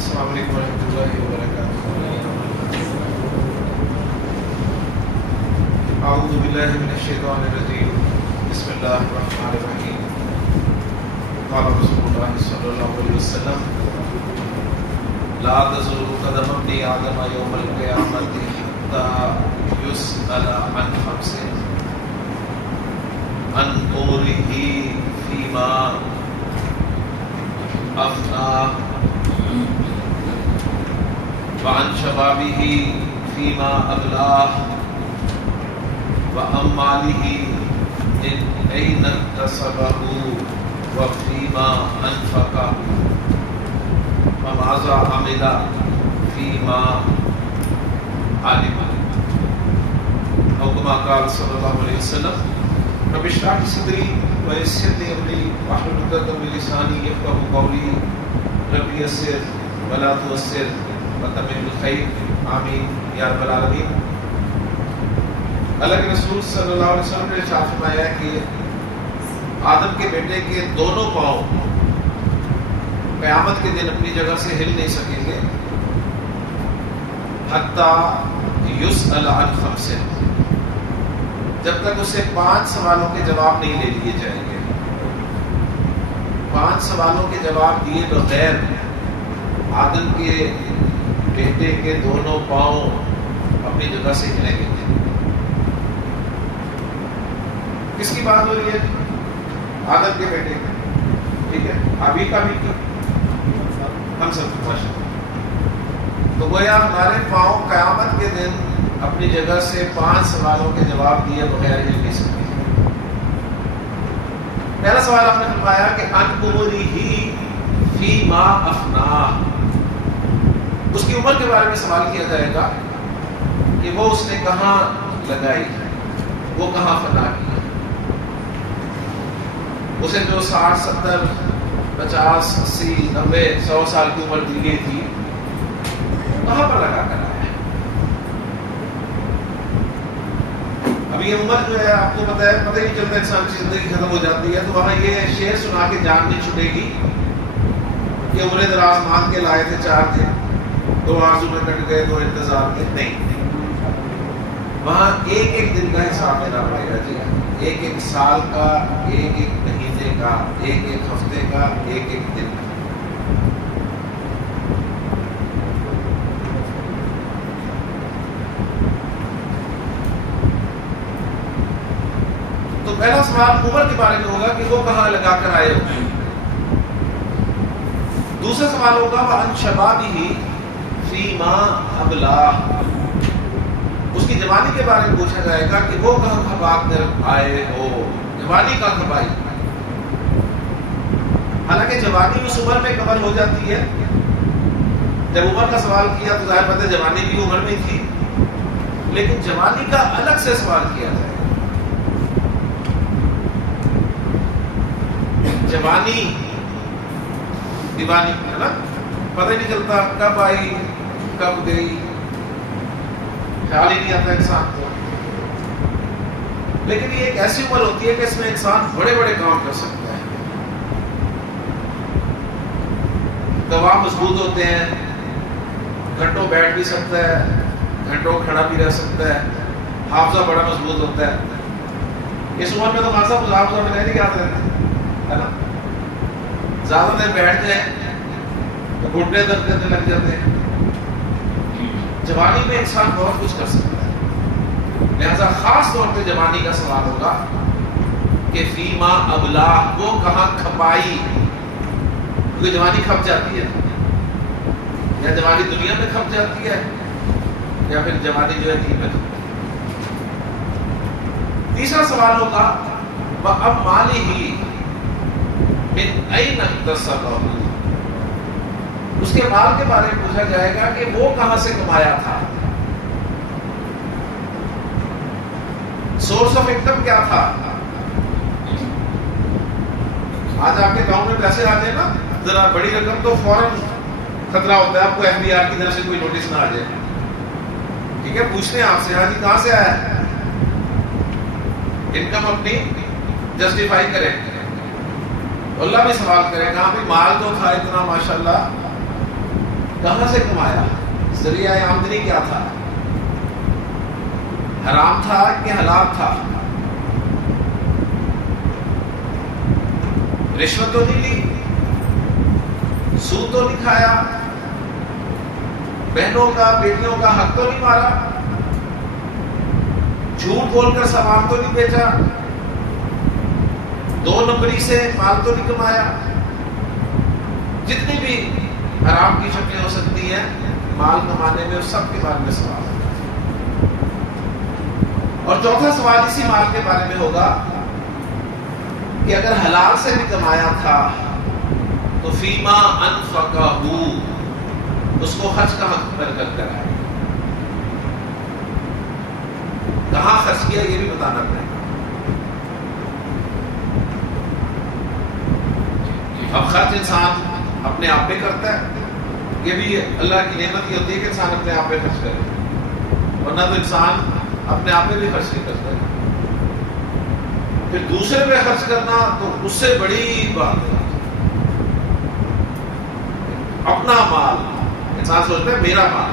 السلام علیکم ورحمۃ اللہ وبرکاتہ۔ اعوذ باللہ من الشیطان الرجیم، بسم اللہ الرحمن الرحیم۔ قال رسول اللہ صلی اللہ علیہ وسلم: لا تزول قدم ابن آدم یوم القیامۃ حتی یسأل عن خمس: عن عمرہ فیما افناہ، وعن شبابہ فیما ابلاہ، وعن مالہ من أين اكتسبه وفيما أنفقه وماذا عمل فيما علم، أو كما قال صلى الله عليه وسلم: رب اشرح لي صدري ويسر لي أمري واحلل عقدة من لساني يفقهوا قولي، رب يسر ولا تعسر وتمم بالخير، آمین یا رب العالمین۔ اللہ کے رسول صلی اللہ علیہ وسلم نے ارشاد فرمایا کہ آدم کے بیٹے کے دونوں پاؤں قیامت کے دن اپنی جگہ سے ہل نہیں سکیں گے حتی یسأل عن خمس، جب تک اسے 5 سوالوں کے جواب نہیں لے لیے جائیں گے۔ 5 سوالوں کے جواب دیے بغیر آدم کے بیٹے کے دونوں پاؤں اپنی جگہ سے ہلیں گے۔ کس کی بات ہو رہی ہے؟ آدم کے بیٹے کا، ٹھیک ہے، حابیل کا بھی کی، ہم سب کی باشا۔ تو گویا ہمارے پاؤں قیامت کے دن اپنی جگہ سے 5 سوالوں کے جواب دیے بغیر ہل نہیں سکتے۔ پہلا سوال آپ نے فرمایا کہ عن عمرہ فیما افناہ، اس کی عمر کے بارے میں سوال کیا جائے گا کہ وہ اس نے کہاں لگائی، وہ کہاں فنا کی۔ اسے جو 60 70 50 80 90 100 سال کی عمر دی گئی تھی، کہاں پر لگا کر آیا ہے؟ اب یہ عمر جو ہے آپ کو پتہ ہے، پتہ ہی نہیں چلتا، انسان کی زندگی ختم ہو جاتی ہے۔ تو وہاں یہ شعر سنا کے جان نہیں چھٹے گی کہ عمر دراز مانگ کے لائے تھے 4 دن، 2 آرزو میں کٹ گئے، 2 انتظار کے، نہیں۔ وہاں ایک ایک دن کا حساب لینا پڑے گا جی، ایک ایک سال کا، ایک ایک مہینے کا، ایک ایک ہفتے کا، ایک ایک دن کا۔ تو پہلا سوال عمر کے بارے میں ہوگا کہ وہ کہاں لگا کر آئے ہو۔ دوسرا سوال ہوگا وعن شبابہ فیما ابلاہ، اس کی جوانی کے بارے میں پوچھا جائے گا کہ وہ کہاں کھپا کر آئے ہو، جوانی کہاں کھپائی۔ حالانکہ جوانی اس عمر میں کور ہو جاتی ہے۔ جب عمر کا سوال کیا تو ظاہر بات ہے جوانی بھی عمر میں تھی، لیکن جوانی کا الگ سے سوال کیا جائے گا۔ جوانی دیوانی ہے نا، پتہ ہی نہیں چلتا کب آئی کب گئی، خیال ہی نہیں آتا انسان کو۔ لیکن یہ ایک ایسی عمر ہوتی ہے کہ اس میں انسان بڑے بڑے کام کر سکتا ہے۔ گواہ مضبوط ہوتے ہیں، گھنٹوں بیٹھ بھی سکتا ہے، گھنٹوں کھڑا بھی رہ سکتا ہے، حافظہ بڑا مضبوط ہوتا ہے۔ اس عمر میں تو خاصا حافظہ میں نہیں یاد رہتا ہے نا، زیادہ دیر بیٹھ جائیں تو گھٹنے درد کرنے لگ جاتے ہیں۔ جوانی میں انسان بہت کچھ کر سکتا ہے، لہذا خاص طور پہ جوانی کا سوال ہوگا کہ فیما ابلاہ، وہ کہاں کھپائی، کیونکہ جوانی کھپ جاتی ہے، یا جوانی دنیا میں کھپ جاتی ہے، یا پھر جوانی جو ہے دین میں کھپ جاتی ہے۔ تیسرا سوال ہوگا وَأَمْ مَالِهِ مِنْ أَيْنَ اكْتَسَبَهُ، اس کے مال کے بارے میں پوچھا جائے گا کہ وہ کہاں سے کمایا تھا، سورس آف انکم کیا تھا۔ آج آپ کے اکاؤنٹ میں پیسے آ جائیں نا ذرا بڑی رقم تو فوراً خطرہ ہوتا ہے آپ کو ایف بی آر کی طرف سے کوئی نوٹس نہ آ جائے، ٹھیک ہے، پوچھتے ہیں آپ سے ہاں جی کہاں سے آیا ہے، انکم اپنی جسٹیفائی کریں، اللہ بھی سوال کرے گا بھی مال تو تھا اتنا ماشاءاللہ کہاں سے کمایا، ذریعہ آمدنی کیا تھا، حرام تھا کہ حلال تھا، رشوت تو نہیں لی، سود تو نہیں کھایا، بہنوں کا بیٹیوں کا حق تو نہیں مارا، جھوٹ بول کر سامان تو نہیں بیچا، 2 نمبری سے مال تو نہیں کمایا۔ جتنی بھی حرام کی شکلیں ہو سکتی ہیں مال کمانے میں، اس سب کے بارے میں سوال ہے۔ اور چوتھا سوال اسی مال کے بارے میں ہوگا کہ اگر حلال سے بھی کمایا تھا تو فیما انفقہ، اس کو خرچ کہاں کر ہے، کہاں خرچ کیا، یہ بھی بتانا پڑے گا۔ اب خرچ انسان اپنے آپ پہ کرتا ہے، یہ بھی اللہ کی نعمت یہ ہوتی ہے کہ انسان اپنے آپ پہ خرچ کرے، ورنہ تو انسان اپنے آپ پہ بھی خرچ نہیں کرتا ہے۔ پھر دوسرے پہ خرچ کرنا تو اس سے بڑی بات ہے۔ اپنا مال انسان سوچتا ہے میرا مال،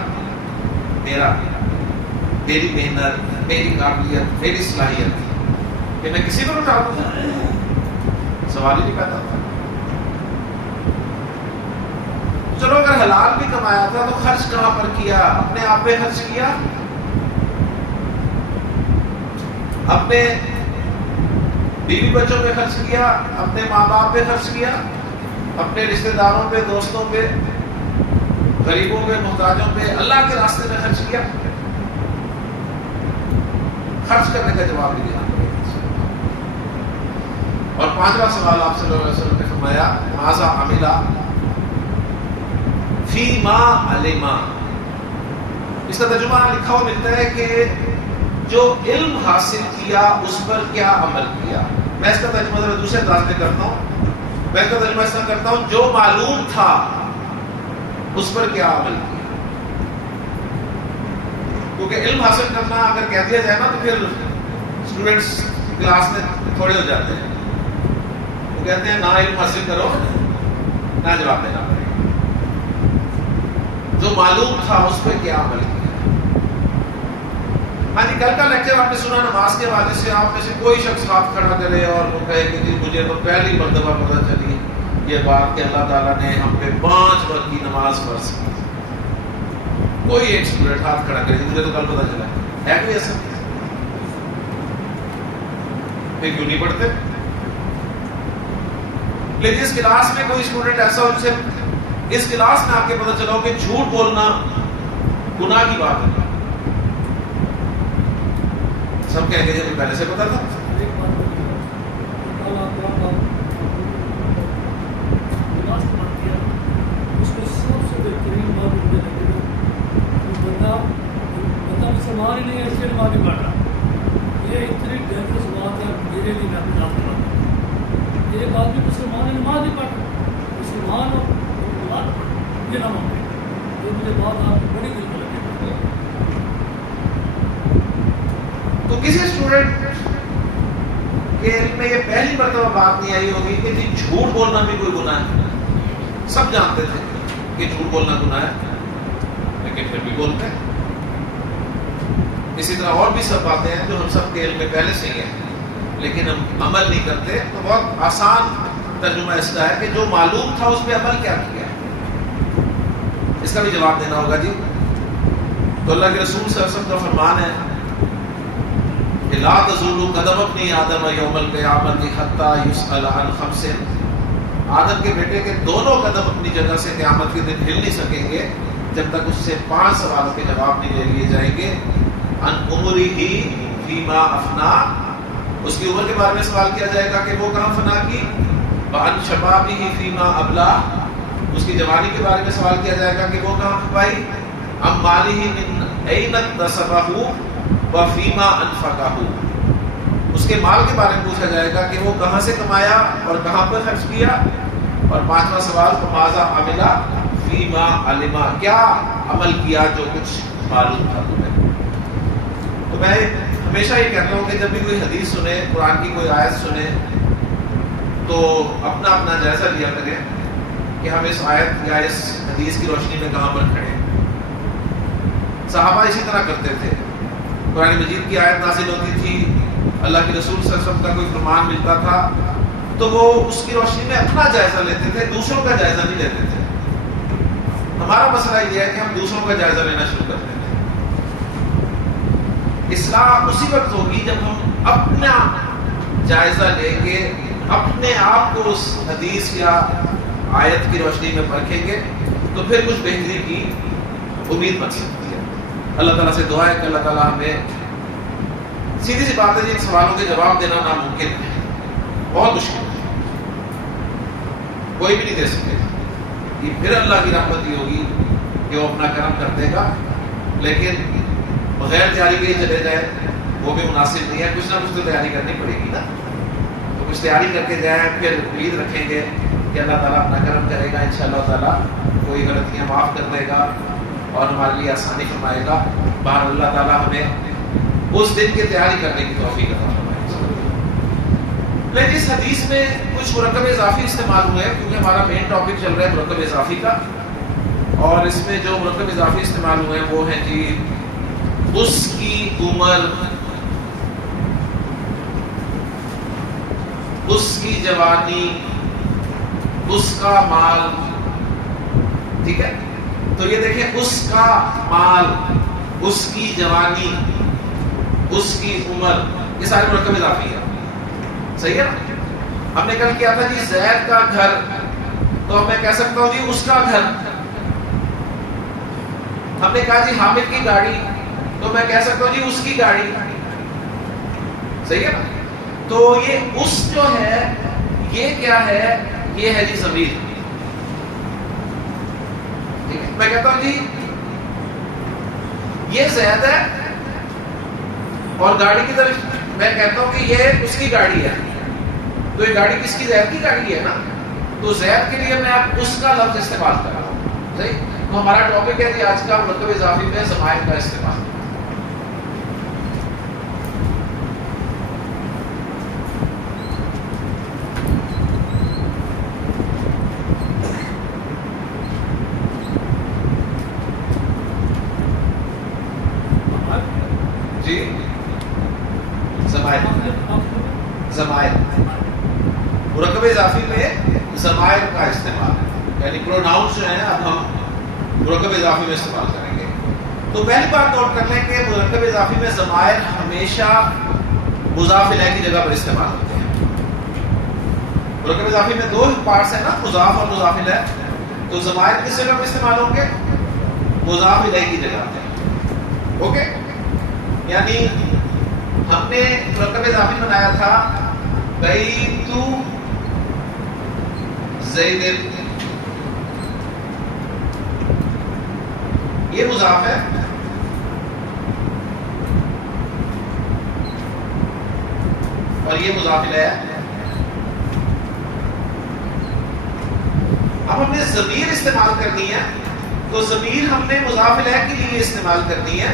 میرا، میری محنت، میری قابلیت، میری صلاحیت، کہ میں کسی کو لوٹا دوں، سوال ہی نہیں پیدا ہوتا۔ چلو اگر حلال بھی کمایا تھا تو خرچ کہاں پر کیا، اپنے آپ پہ خرچ کیا، اپنے بیوی بچوں پہ خرچ کیا، اپنے ماں باپ پہ خرچ کیا، اپنے رشتہ داروں پہ، دوستوں پہ، غریبوں پہ، محتاجوں پہ، اللہ کے راستے میں خرچ کیا؟ خرچ کرنے کا جواب بھی دینا پڑے گا۔ اور 5واں سوال آپ صلی اللہ علیہ وسلم نے فرمایا ماذا عملا فیما علما۔ اس کا ترجمہ لکھا ہوا ملتا ہے کہ جو علم حاصل کیا اس پر کیا عمل کیا۔ میں اس کا ترجمہ ذرا دوسرے انداز میں کرتا ہوں، میں اس کا ترجمہ اس طرح کرتا ہوں، جو معلوم تھا اس پر کیا عمل کیا۔ کیونکہ علم حاصل کرنا اگر کہہ دیا جائے نا تو پھر اسٹوڈنٹس کلاس میں تھوڑے ہو جاتے ہیں، وہ کہتے ہیں نہ علم حاصل کرو نہ جواب دینا پڑے گا۔ جو معلوم تھا اس پہ کیا عمل کیا۔ ہاں جی، کل کا لیکچر آپ نے سنا نماز کے حوالے سے، آپ میں سے کوئی شخص ہاتھ کھڑا کرے اور وہ کہے کہ جی مجھے تو پہلی مرتبہ پتہ چلی یہ بات کہ اللہ تعالیٰ نے ہم پہ 5 وقت کی نماز فرض کی۔ کوئی ایک اسٹوڈنٹ ہاتھ کھڑا کرے مجھے تو کل پتہ چلا ہے کوئی ایسا؟ پھر کیوں نہیں پڑھتے؟ لیکن اس کلاس میں کوئی اسٹوڈنٹ ایسا ہو جسے اس کلاس میں آ کے پتہ چلا ہو کہ جھوٹ بولنا گناہ کی بات ہے، سب کہیں گے جب پہلے سے پتا تھا۔ مسلمان ہی نہیں ہے، اس کے بعد کاٹا، یہ اتنی ڈینجرس بات ہے میرے لیے، میں اپنے آپ کو ایک آدمی مسلمان ہے نماز نہیں پڑھتا، مسلمان اور یہ نہ مانگے، یہ مجھے بات آپ کو بڑی دل کو لگے۔ تو کسی اسٹوڈنٹ کے علم میں یہ پہلی مرتبہ بات نہیں آئی ہوگی کہ جی جھوٹ بولنا بھی کوئی گناہ ہے۔ سب جانتے تھے کہ جھوٹ بولنا گناہ ہے، لیکن پھر بھی بولتے ہیں۔ اسی طرح اور بھی سب باتیں ہیں جو ہم سب کے علم میں پہلے سے ہی ہیں لیکن ہم عمل نہیں کرتے۔ تو بہت آسان ترجمہ اس کا ہے کہ جو معلوم تھا اس پہ عمل کیا کیا، اس کا بھی جواب دینا ہوگا جی۔ تو اللہ کے رسول صلی اللہ علیہ وسلم کا فرمان ہے کہ لا تزول قدم ابن آدم یوم القیامت حتی یسأل عن 5۔ آدم کے بیٹے کے دونوں قدم اپنی جگہ سے قیامت کے دن ہل نہیں سکیں گے جب تک اس سے 5 سوالوں کے جواب نہیں لے لیے جائیں گے۔ ان عمرہ فیما افنا، اس کی عمر کے بارے میں سوال کیا جائے گا کہ وہ کہاں فنا کی۔ وعن شبابہ فیما ابلا، اس کی جوانی کے بارے میں سوال کیا جائے گا کہ وہ کہاں کھپائی۔ ام مالہ من این اکتسبہ وفیما انفقہ، اس کے مال کے بارے میں پوچھا جائے گا کہ وہ کہاں سے کمایا اور کہاں پر خرچ کیا۔ اور 5واں سوال ماذا عملا فیما علما، کیا عمل کیا جو کچھ معلوم تھا تمہیں۔ تو میں ہمیشہ یہ کہتا ہوں کہ جب بھی کوئی حدیث سنے، قرآن کی کوئی آیت سنے تو اپنا اپنا جائزہ لیا کریں کہ ہم اس آیت یا اس حدیث کی روشنی میں کہاں پر کھڑے ہیں. صحابہ اسی طرح کرتے تھے. قرآن مجید کی آیت نازل ہوتی تھی, اللہ کے رسول صلی اللہ علیہ وسلم کا کوئی فرمان ملتا تھا تو وہ اس کی روشنی میں اپنا جائزہ لیتے تھے, دوسروں کا جائزہ نہیں لیتے تھے. ہمارا مسئلہ یہ ہے کہ ہم دوسروں کا جائزہ لینا شروع کر دیتے ہیں. اصلاح اسی وقت ہوگی جب ہم اپنا جائزہ لیں گے, اپنے آپ کو اس حدیث یا آیت کی روشنی میں پرکھیں گے, تو پھر کچھ بہتری کی امید بن سکتی ہے. اللہ تعالیٰ سے دعا ہے کہ اللہ تعالیٰ ہمیں, سیدھی سی بات ہے جی, ان سوالوں کے جواب دینا ناممکن ہے, بہت مشکل ہے, کوئی بھی نہیں دے سکے. یہ پھر اللہ کی رحمت ہی ہوگی کہ وہ اپنا کرم کر دے گا, لیکن بغیر تیاری کے ہی چلے جائے وہ بھی مناسب نہیں ہے. کچھ نہ کچھ تو تیاری کرنی پڑے گی نا, تو کچھ تیاری کر کے جائیں, پھر امید رکھیں گے کہ اللہ تعالیٰ اپنا کرم کرے گا, انشاءاللہ تعالیٰ کوئی غلطیاں معاف کر دے گا اور ہمارے لیے آسانی فرمائے گا. بہر اللہ تعالیٰ ہمیں اس دن کی تیاری کرنے کی توفیق عطا فرمائے. لیکن اس حدیث میں کچھ مرکب اضافی استعمال ہوئے ہیں, کیونکہ ہمارا مین ٹاپک چل رہا ہے مرکب اضافی کا, اور اس میں جو مرکب اضافی استعمال ہوئے ہیں وہ ہیں جی اس کی عمر, اس کی جوانی, اس کا مال. ٹھیک ہے, تو یہ دیکھیں, اس کا مال, اس کی جوانی, اس کی عمر, یہ سارے مرکب اضافی ہے. صحیح ہے نا. ہم نے کل کیا تھا جی زید کا گھر, تو میں کہہ سکتا ہوں جی اس کا گھر. ہم نے کہا جی حامد کی گاڑی, تو میں کہہ سکتا ہوں جی اس کی گاڑی. صحیح ہے نا. تو یہ اس جو ہے یہ کیا ہے, یہ ہے جی ضمیر. میں کہتا ہوں جی یہ زید ہے, اور گاڑی کی طرف میں کہتا ہوں کہ یہ اس کی گاڑی ہے, تو یہ گاڑی کس کی, زید کی گاڑی ہے نا. تو زید کے لیے میں اب اس کا لفظ استعمال کر رہا ہوں. صحیح. تو ہمارا ٹاپک ہے جی آج کا مرکب اضافی میں ضمائر کا استعمال. جی ضمائر, ضمائر مرکب اضافی میں ضمائر کا استعمال ہے, یعنی پروناؤنس جو ہیں اب ہم مرکب اضافی میں استعمال کریں گے. تو پہلی بات نوٹ کر لیں کہ مرکب اضافی میں ضمائر ہمیشہ مضاف الیہ کی جگہ پر استعمال ہوتے ہیں. مرکب اضافی میں دو پارٹس ہیں نا, مضاف اور مضاف الیہ. تو ضمائر کس جگہ پر استعمال ہوں گے, مضاف الیہ کی جگہ پہ. اوکے, یعنی ہم نے مرکب اضافی بنایا تھا بیت زید, یہ مضاف ہے, اور یہ مضاف الیہ ہے. اب ہم نے ضمیر استعمال کرنی ہے, تو ضمیر ہم نے مضاف الیہ کے لیے استعمال کرنی ہے.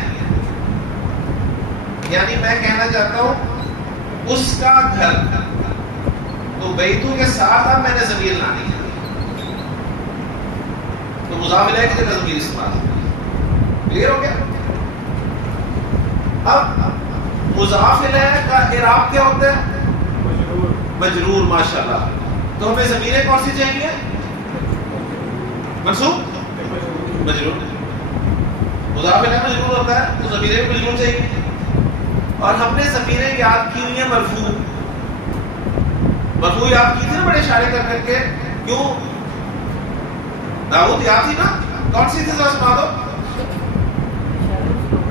یعنی میں کہنا چاہتا ہوں اس کا گھر, تو بیتو کے ساتھ اب میں نے ضمیر لانی ہے, تو مضاف الیہ کی جگہ ضمیر استعمال. کلیئر ہو گیا. اب مضاف الیہ کا اعراب کیا ہوتا ہے, مجرور. ماشاءاللہ. تو ہمیں ضمیریں کون سی چاہیے, منصوب, مجرور. مضاف الیہ مجرور ہوتا ہے, تو ضمیریں بھی مجرور چاہیے. اور ہم نے ضمیریں یاد کی ہوئی ہیں مرفوع. مرفوع یاد کی تھی نا بڑے اشارے کر کر کے, کیوں داؤد یاد تھی نا, کون سی تھی ذرا سنا دو.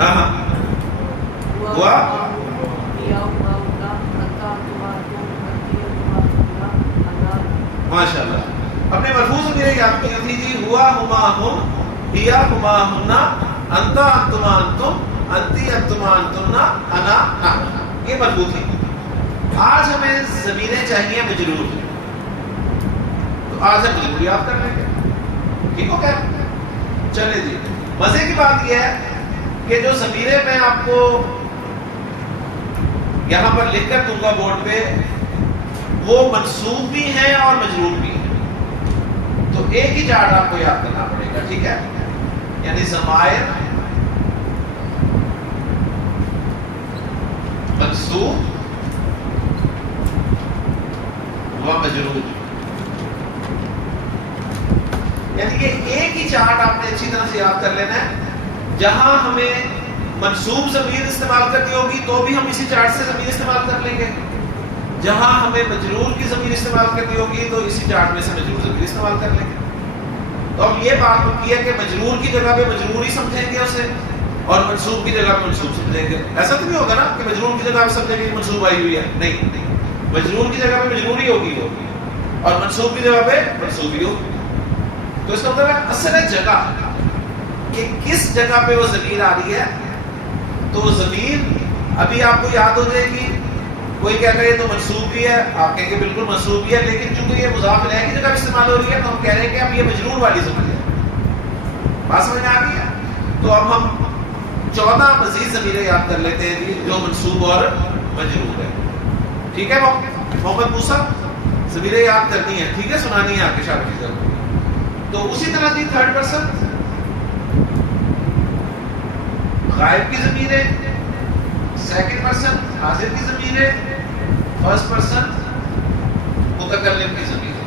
ہاں ہوا ماشاءاللہ. ہم نے مرفوع ضمیریں یاد کی تھی جی, ہوا ہما ہم, ہیا ہما ہمنا, انتا انتما انتم, انتی انتما انتمنا, انا نحن. یہ مرفوع تھی. آج ہمیں ضمیریں چاہیے مجرور, تو آج ہم مجرور یاد کر لیں گے. ٹھیک ہو گیا. چلے جی, مزے کی بات یہ ہے کہ جو ضمیریں میں آپ کو یہاں پر لکھ کر دوں گا بورڈ پہ, وہ منصوب بھی ہیں اور مجرور بھی ہیں. تو ایک ہی چارٹ آپ کو یاد کرنا پڑے گا، ٹھیک ہے؟ یعنی ضمائر منصوب و مجرور، یعنی یہ ایک ہی چارٹ آپ نے اچھی طرح سے یاد کر لینا ہے. جہاں ہمیں منصوب ضمیر استعمال کرنی ہوگی تو بھی ہم اسی چارٹ سے ضمیر استعمال کر لیں گے، جہاں ہمیں مجرور کی ضمیر استعمال کرنی ہوگی تو اسی چارٹ میں سے مجرور ضمیر استعمال کر لیں گے. تو اب یہ بات ہوتی ہے کہ مجرور کی جگہ پہ مجرور ہی سمجھیں گے اسے اور منصوب کی جگہ پہ منصوب سمجھیں گے. ایسا تو نہیں ہوگا نا کہ مجرور کی جگہ پہ سمجھیں گے منصوب آئی ہوئی ہے، نہیں، مجرور کی جگہ پہ مجرور ہی ہوگی وہ، اور منصوب کی جگہ پہ منصوب ہی ہوگی. تو اس کا مطلب ہے اصل جگہ کہ کس جگہ پہ وہ ضمیر آ رہی ہے. تو ضمیر ابھی آپ کو یاد ہو جائے گی. کوئی کہہ رہے تو منصوب بھی ہے، آپ کہیں گے بالکل منصوب بھی ہے، لیکن چونکہ یہ مضاف الیہ کی جگہ استعمال ہو رہی ہے تو ہم کہہ رہے ہیں کہ اب یہ مجرور والی ضمیر ہے. بات سمجھ آ گئی ہے؟ تو اب ہم 14 مزید ضمیریں یاد کر لیتے ہیں جی جو منصوب اور مجرور ہے. ٹھیک ہے محمد موسیٰ، ضمیریں یاد کرنی ہے، ٹھیک ہے، سنانی ہے آپ کے شاگرد کو. تو اسی طرح جی تھرڈ پرسن غائب کی ضمیریں، سیکنڈ پرسن حاضر کی ضمیریں، فرسٹ پرسن متکلم کی ضمیریں،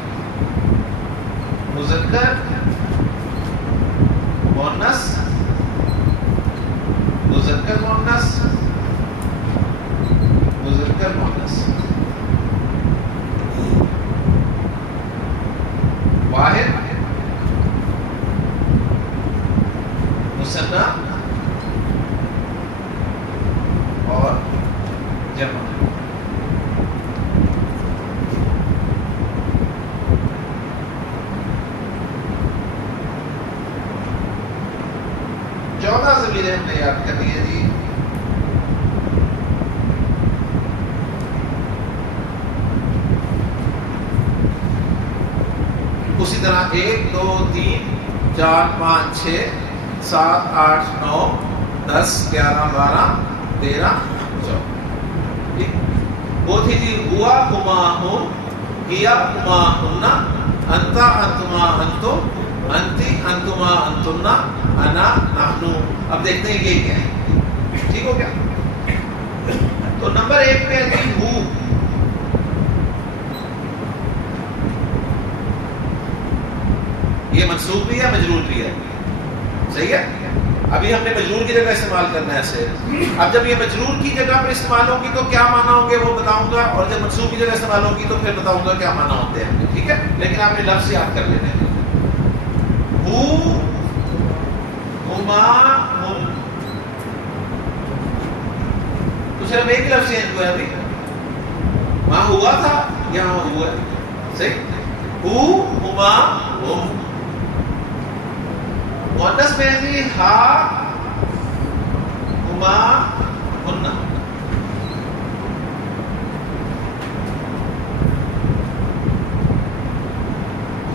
مذکر مؤنث، مذکر مؤنث، مذکر مؤنث، واحد مثنی اور جمع. ضمیریں ہم نے یاد کرنی ہے جی. اسی طرح 1 2 3 4 5 6 7 8 9 10 11 12 13 14. وہ تھی جی ہوا ہما ہم، کیا ہما ہننا، انتا انتما انتم، انتی انتما انتنا، انا نحنو. اب دیکھتے ہیں یہ کیا ہے. ٹھیک ہو گیا؟ تو نمبر 1 پہ ہے ہو. یہ منصوب بھی ہے مجرور بھی ہے، صحیح ہے. ابھی ہم نے مجرور کی جگہ استعمال کرنا ہے اسے. اب جب یہ مجرور کی جگہ پر استعمال ہوگی تو کیا معنی ہوں گے وہ بتاؤں گا، اور جب منصوب کی جگہ استعمال ہوگی تو پھر بتاؤں گا کیا معنی ہوتے ہیں. ٹھیک ہے، لیکن آپ نے لفظ یاد کر لینے ہیں. ہو ہما ہم، تو صرف ایک لفظ چینج ہوا ہے ابھی. وہاں ہوا تھا، یہاں ہوا ہے. صحیح. ہو ہما ہم. مؤنث میں جی ہا ہما ہننا.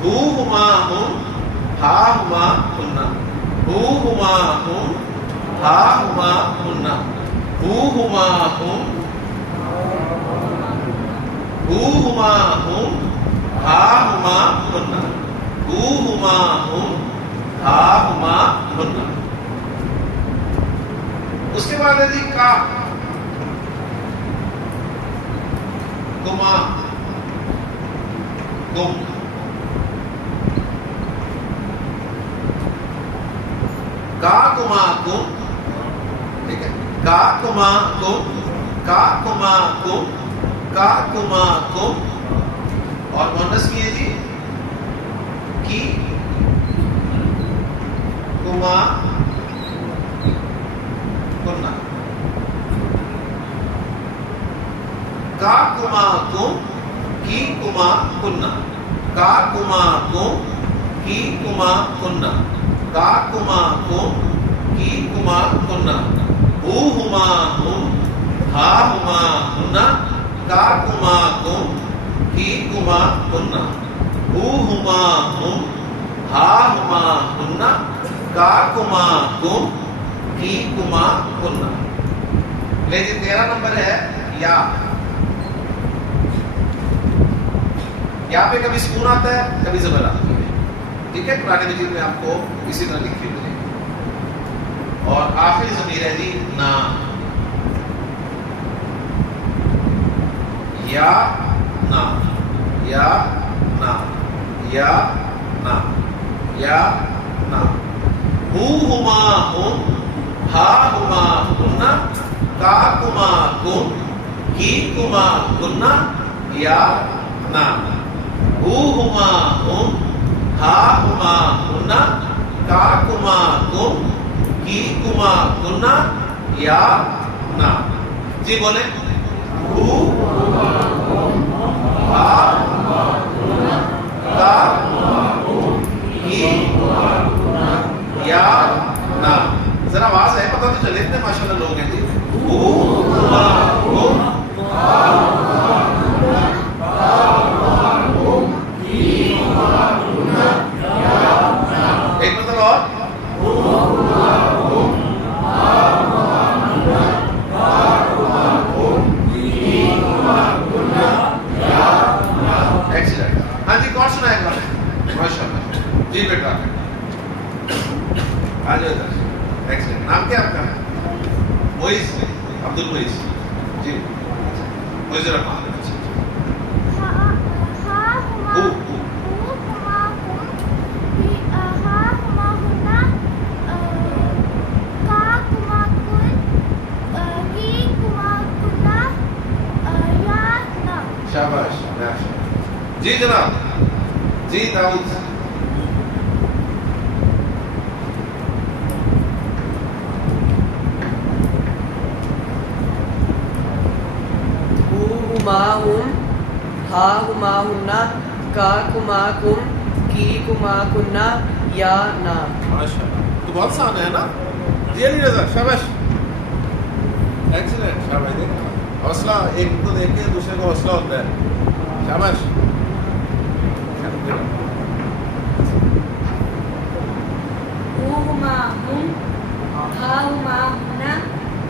ہو ہما ہم، ہا ہما ہننا. ہو ہما ہم، ہا ہما ہننا. ہو ہما ہم، ہو ہما ہم، ہا ہما ہننا. ہو ہما ہم، ہا ہما ہننا. اس کے بعد ہے جی کا کما کم. کا کما کم، ٹھیک ہے. کا کما کم، کا کما کم، کا کما کم. اور مؤنث بھی ہے جی کی کما کننا. کا کما کم، کی کما کننا. کا کما کم، کی کما کننا. کا کما کم، کی کما کننا. ہو ہما ہم، ہا ہما ہننا. کا کما کم، کی کما کننا. ہو ہما ہم، ہا ہما ہننا. کا کما کم، کی کما کننا. لیکن 13 نمبر ہے یا. یا پہ کبھی سکون آتا ہے کبھی زبر آتی ہے. ٹھیک ہے، قرآن مجید میں آپ کو اسی طرح لکھی ملے گی. اور آخری ضمیر ہے جی نا. یا نا، یا نا، یا نا، یا نا. ہو ہما ہم، ہا ہما ہننا، کا کما کم، کی کما کننا، یا نا. ہو ہما ہم، ہا ہما ہننا، کا کما کم، کی کما کننا، یا نا. جی بولیں. ہو ہا کا کی یا نا. ذرا آواز ہے پتہ تو چلے، اتنے ماشاءاللہ لوگ ہیں جی. ایک مطلب اور. ایکسیلنٹ. ہاں جی کون سنائے گا؟ ماشاءاللہ جی بیٹا آ جاؤ ادھر. ایکسیلنٹ. نام کیا آپ کا؟ موئز، عبد المعیز. جی موئز الرحمان. شاباش. جی جناب. جی داؤد. ہما ہم، ہا ہما ہننا، کا کما کم، کی کما کننا، یا نا. ماشاءاللہ. تو بہت آسان ہے نا. جی علی رضا شاباش. ایکسیلنٹ. شاباش. دیکھا حوصلہ ایک کو دیکھ کے دوسرے کو حوصلہ ہوتا ہے. شاباش. ہو ہما ہم، ہا ہما ہننا،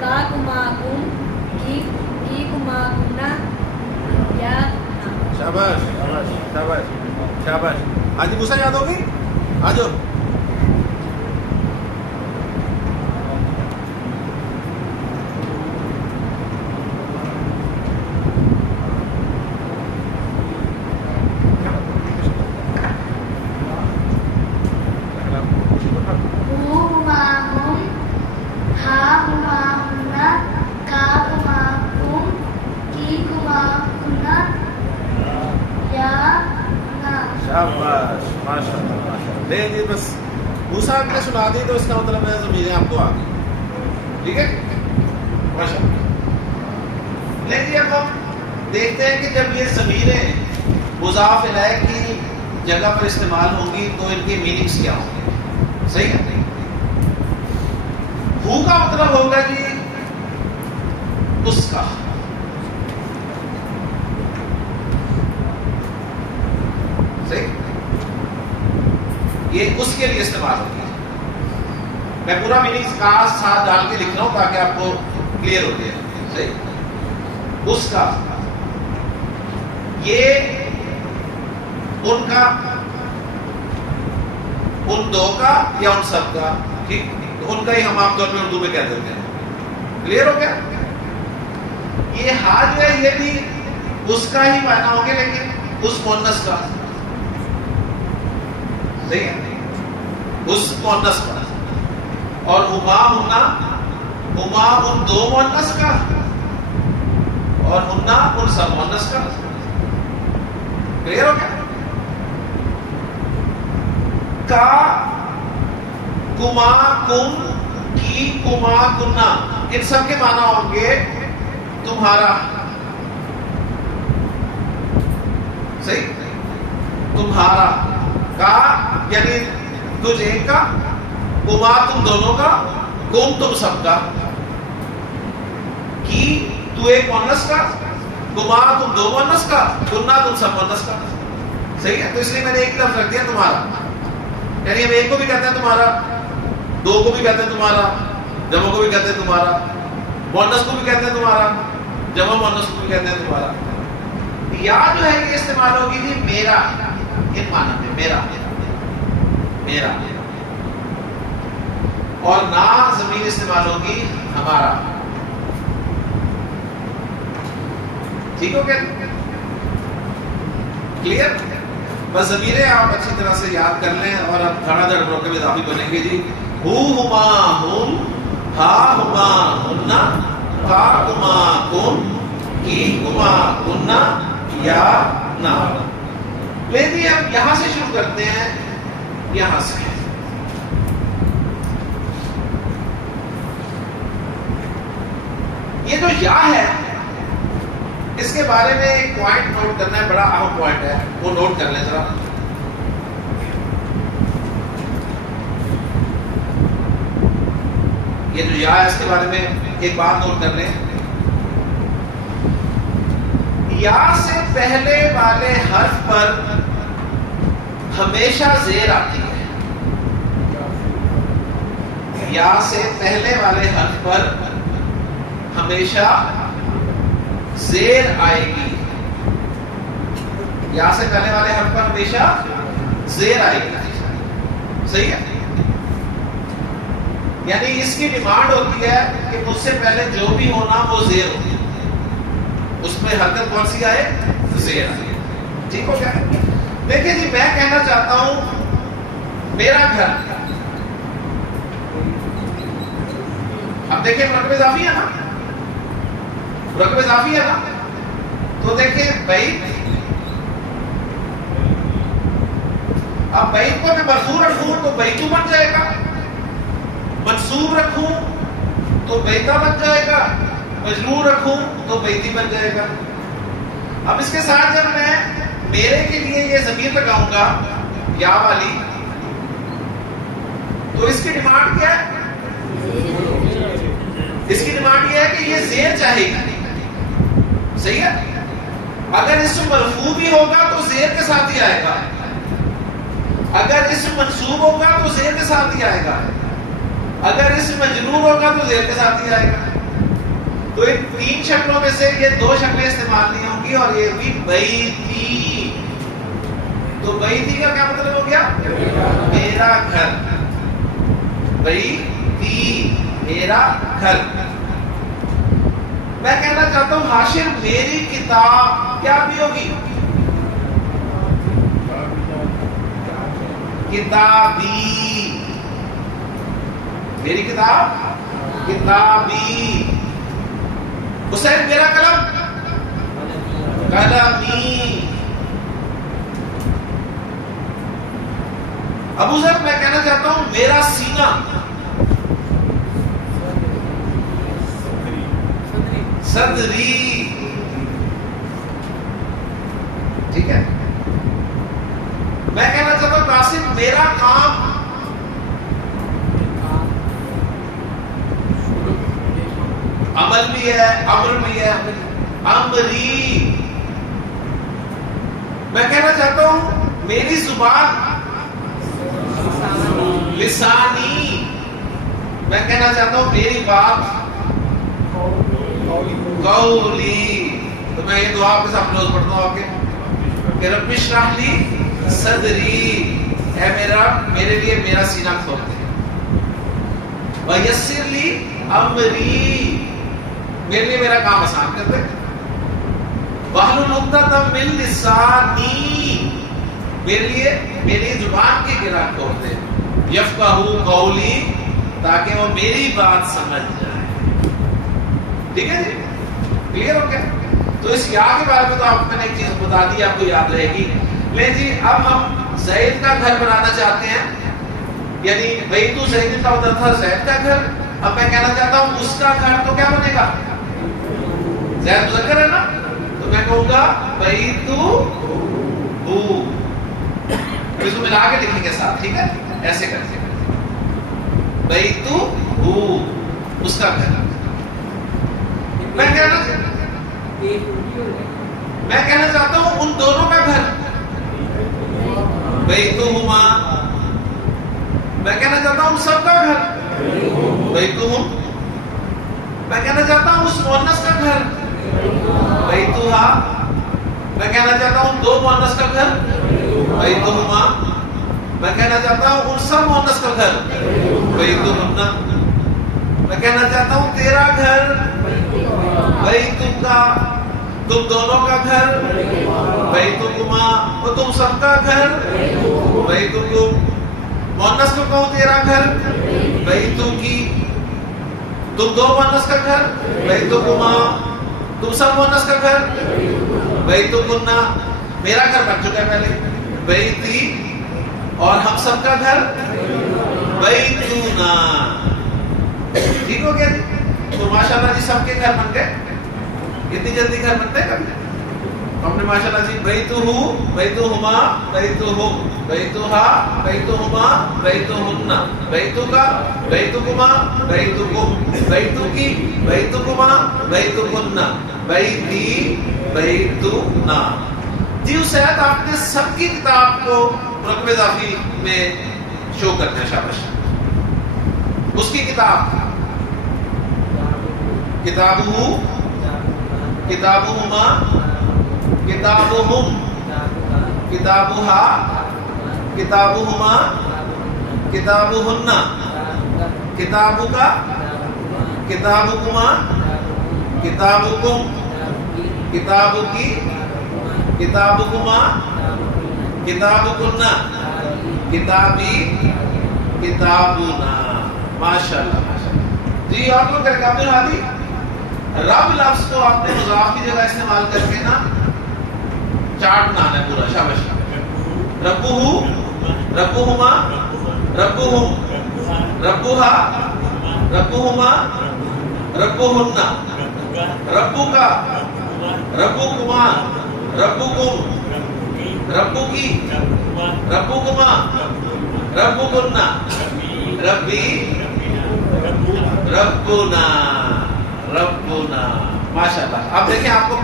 کا کما کم، کی کما کننا، یا نا. شاباش شاباش شاباش شاباش. آج موسیٰ یاد ہوگی؟ آ جاؤ. ہو ہما ہم، ہا ہما ہننا، کا کما کم، کی کما کننا، یا نا. شاباش. ماشاءاللہ ماشاءاللہ. لے جی بس موسیٰ نے سنا دی تو اس کا مطلب ہے ضمیریں آپ کو آ گئی. ٹھیک ہے ماشاءاللہ. لے جی اب ہم دیکھتے ہیں کہ جب یہ ضمیریں مضاف الیہ کی جگہ پر استعمال ہوں گی تو ان کے میننگز کیا ہوں گے. صحیح ہے. ہو کا مطلب ہوگا جی اس کا. صحیح. یہ اس کے لیے استعمال ہوگی. میں پورا میننگ کا ساتھ ڈال کے لکھ رہا ہوں تاکہ آپ کو کلیئر ہو جائے. صحیح. اس کا، یہ ان کا، ان دو کا یا ان سب کا. ٹھیک. ان کا ہی ہم عام طور پہ اردو میں کہہ دیتے ہیں. کلیئر ہو گیا. یہ ہا جو ہے یہ بھی اس کا ہی معنی ہوں گے لیکن اس مؤنث کا. صحیح ہے. اس مؤنث کا. اور ہما ہننا، ہما ان دو مؤنث کا اور ہننا ان سب مؤنث کا. کلیئر ہو گیا. کا کما کم، کی کما کننا، ان سب کے معنی ہوں گے تمہارا. صحیح. تمہارا. کا یعنی تجھ ایک کا، کما تم دونوں کا، کم تم سب کا، کی تو ایک مؤنث کا، کما تم دو مؤنث کا، کننا تم سب مؤنث کا. صحیح ہے. تو اس لیے میں نے ایک لفظ رکھ دیا تمہارا. یعنی ہم ایک کو بھی کہتے ہیں تمہارا، دو کو بھی کہتے ہیں تمہارا، جمع کو بھی کہتے ہیں تمہارا، مؤنث کو بھی کہتے ہیں تمہارا، جمع مؤنث کو بھی کہتے ہیں تمہارا. یا جو ہے یہ استعمال ہوگی جی میرا. ان معنی میں میرا. میرا، اور نا ضمیر استعمال ہوگی ہمارا. ٹھیک ہو گیا؟ کلیئر؟ بس ضمیریں آپ اچھی طرح سے یاد کر لیں، اور اب دھڑا دھڑ مرکب اضافی بنیں گے جی. ہو ہما ہم، ہا ہما ہننا، کا کما کم، کی کما کننا، یا نا. لے جی اب یہاں سے شروع کرتے ہیں، یہاں سے. یہ جو یا ہے اس کے بارے میں ایک پوائنٹ نوٹ کرنا ہے، بڑا اہم پوائنٹ ہے، وہ نوٹ کر لیں ذرا. یہ جو یا ہے اس کے بارے میں ایک بات نوٹ کر لیں. یا سے پہلے والے حرف پر ہمیشہ زیر آتی ہے. یا سے پہلے والے حرف پر ہمیشہ زیر آئے گی. یا سے پہلے والے حرف پر ہمیشہ زیر آئے گی. صحیح ہے؟ یعنی اس کی ڈیمانڈ ہوتی ہے کہ مجھ سے پہلے جو بھی ہونا وہ زیر ہو، اس میں حرکت کون سی آئے؟ زیر آئے. ٹھیک ہو گیا؟ دیکھیں جی میں کہنا چاہتا ہوں میرا گھر. اب دیکھیں مرکب اضافی ہے نا، مرکب اضافی ہے نا، تو دیکھیں بیت. اب بیت کو میں مرفوع رکھوں تو بیتو بن جائے گا، منصوب رکھوں تو بیتا بن جائے گا، مجرور رکھوں تو بیتی بن جائے گا. اب اس کے ساتھ جب میں میرے کے لیے یہ ضمیر لگاؤں گا یا والی، تو اس کی ڈیمانڈ کیا ہے؟ اس کی ڈیمانڈ یہ ہے کہ یہ زیر چاہے گی. صحیح ہے؟ اگر اسم مرفوع بھی ہوگا تو زیر کے ساتھ ہی آئے گا، اگر اسم منصوب ہوگا تو زیر کے ساتھ ہی آئے گا، اگر اسم مجرور ہوگا تو زیر کے ساتھ ہی آئے گا. تو ان تین شکلوں میں سے یہ دو شکلیں استعمال نہیں ہوں گی، اور یہ بھی بیتی. تو بیتی کا کیا مطلب ہو گیا؟ میرا گھر. بیتی میرا گھر. میں کہنا چاہتا ہوں حاشر میری کتاب کیا بھی ہوگی؟ کتابی. میری کتاب کتابی. حسین میرا قلم قلمی. ابو ذر میں کہنا چاہتا ہوں میرا سینہ صدری. ٹھیک ہے؟ میں کہنا چاہتا ہوں قاسم میرا کام عمل بھی ہے، امر بھی ہے، امری. میں کہنا چاہتا ہوں میری زبان لسانی. میں کہنا چاہتا ہوں میری بات قولی. تو میں یہ دعا آپ کے سامنے روز پڑھتا ہوں آپ کے کہ رب اشرح لی صدری، اے میرے لیے میرا سینہ کھول دے. ویسر لی امری، میرے لیے میرا کام آسان کر دے. واحلل عقدۃ من لسانی، میرے لیے میری زبان کی گرہ کھول دے. یفقہوا قولی، تاکہ وہ میری بات سمجھ جائے. ٹھیک ہے جی؟ کلیئر ہو گیا؟ تو اس یا کے بارے میں تو آپ میں نے ایک چیز بتا دی، آپ کو یاد رہے گی. لے جی اب ہم زید کا گھر بنانا چاہتے ہیں، یعنی بیتو زید کا مطلب تھا زید کا گھر. اب میں کہنا چاہتا ہوں اس کا گھر تو کیا بنے گا؟ زید مذکر ہے نا، تو میں کہوں گا بیتو ہو. اس کو ملا کے لکھیں گے ساتھ. ٹھیک ہے؟ ایسے کرتے ہیں بیتو ہو، اس کا گھر. میں کہنا چاہتا ہوں ان دونوں کا گھر بیتہما. میں کہنا چاہتا ہوں سب کا گھر بیتہم. میں کہنا چاہتا ہوں اس مؤنث کا گھر بیتہا. میں کہنا چاہتا ہوں دو مؤنث کا گھر بیتہما. میں کہنا چاہتا ہوں ان سب مؤنث کا گھر بیتہن. میں کہنا چاہتا ہوں تیرا گھر بیتکا، تم دونوں کا گھر بیتکما، اور تم سب کا گھر بیتکم. مؤنث کو کہوں تیرا گھر بیتکی، تم دو مؤنث کا گھر بیتکما، تم سب مؤنث کا گھر بیتکنا. میرا گھر بن چکا ہے پہلے بیتی، اور ہم سب کا گھر بیتونا. ٹھیک ہو گیا جی؟ تو ماشاءاللہ جی سب کے گھر بن گئے. اتنی جلدی گھر بنتے ہیں کبھی؟ ہم نے ماشاءاللہ جی بیتہو، بیتہما، بیتہم، بیتہا، بیتہما، بیتہن، بیتکا، بیتکما، بیتکم، بیتکی، بیتکما، بیتکن، بیتی، بیتنا. جی اسید آپ نے سب کی کتاب کو رقم اضافی میں شو کرتے ہیں. شاباش. اس کی کتاب کتابہ، کتابہما، کتابہم، کتابہا، کتابہما، کتابہن، کتابکا، کتابکما، کتابکم، کتابکی، کتابکما، کتابکن، کتابی، کتابنا. ماشاءاللہ ماشاءاللہ. جی آپ لوگ کہتے ہیں عبد الحادی رب لفظ کو آپ نے مضاف کی جگہ استعمال کر کے نا چارٹ بنانا ہے پورا. شاباش. ربہ، ربہما، ربہم، ربہا، ربہما، ربہن، ربکا، ربکما، ربکم، ربکی، ربکما، ربکن، ربی، ربنا، ربنا. ماشاءاللہ. اب دیکھیں آپ کو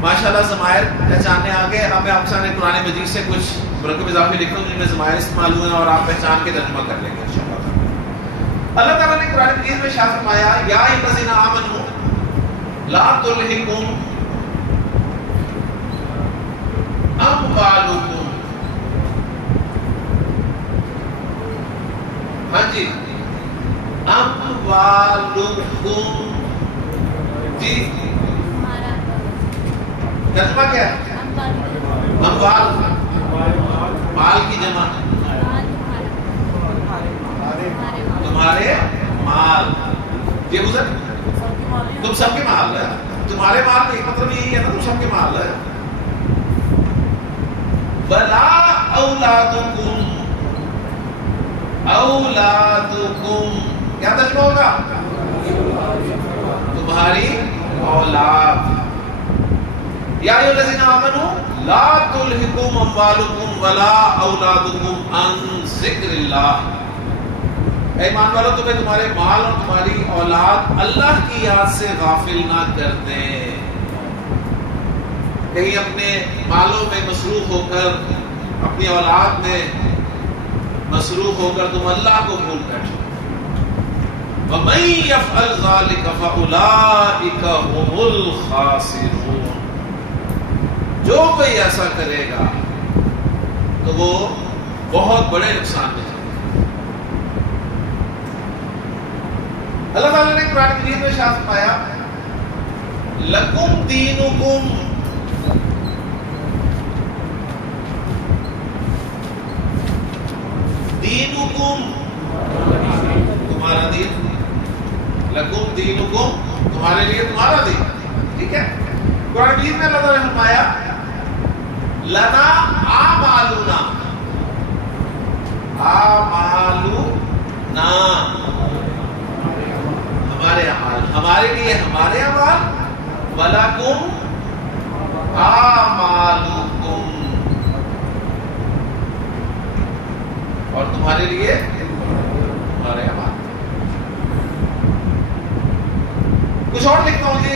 ماشاءاللہ ضمائر پہچاننے آگے. اب میں آپ کے سامنے قرآن مجید سے کچھ مرکب اضافی لکھتا ہوں جن میں ضمائر استعمال ہوئے ہیں اور آپ پہچان کے ترجمہ کر لیں گے انشاءاللہ. اللہ تعالیٰ نے قرآن مجید میں ارشاد فرمایا یا الذین آمنوا لا تلہکم اموالکم. ہاں جی اموالکم. جی ترجمہ کیا ہے؟ اموال مال کی جمع، تمہارے مال. یہ گزر تم سب کے مال ہے. تمہارے مال میں ایک مطلب یہی ہے نا تم سب کے مال ہے. بلا اولادکم، اولادکم کیا ترجمہ ہوگا؟ تمہاری اولاد. یا ایھا الذین آمنوا لا تلہکم اموالکم ولا اولادکم عن ذکر اللہ. اے ایمان والو تمہیں تمہارے مال اور تمہاری اولاد اللہ کی یاد سے غافل نہ کر دیں. کہیں اپنے مالوں میں مصروف ہو کر، اپنی اولاد میں مصروف ہو کر تم اللہ کو بھول بیٹھو. وَمَن يَفْعَلْ ذَلِكَ فَأُولَٰئِكَ هُمُ الْخَاسِرُونَ. جو کوئی ایسا کرے گا تو وہ بہت بڑے نقصان میں جائے گا. اللہ تعالیٰ نے قرآن مجید میں ارشاد فرمایا لَكُمْ دِينُكُمْ. دینکم تمہارا دین، لکم دینکم تمہارے لیے تمہارا دین. ٹھیک ہے. قرآن مجید میں اللہ تعالیٰ نے فرمایا لنا اعمالنا، اعمالنا ہمارے اعمال، ہمارے لیے ہمارے اعمال، ولکم اعمالکم اور تمہارے لیے تمہارے اعمال. کچھ اور لکھتا ہوں جی.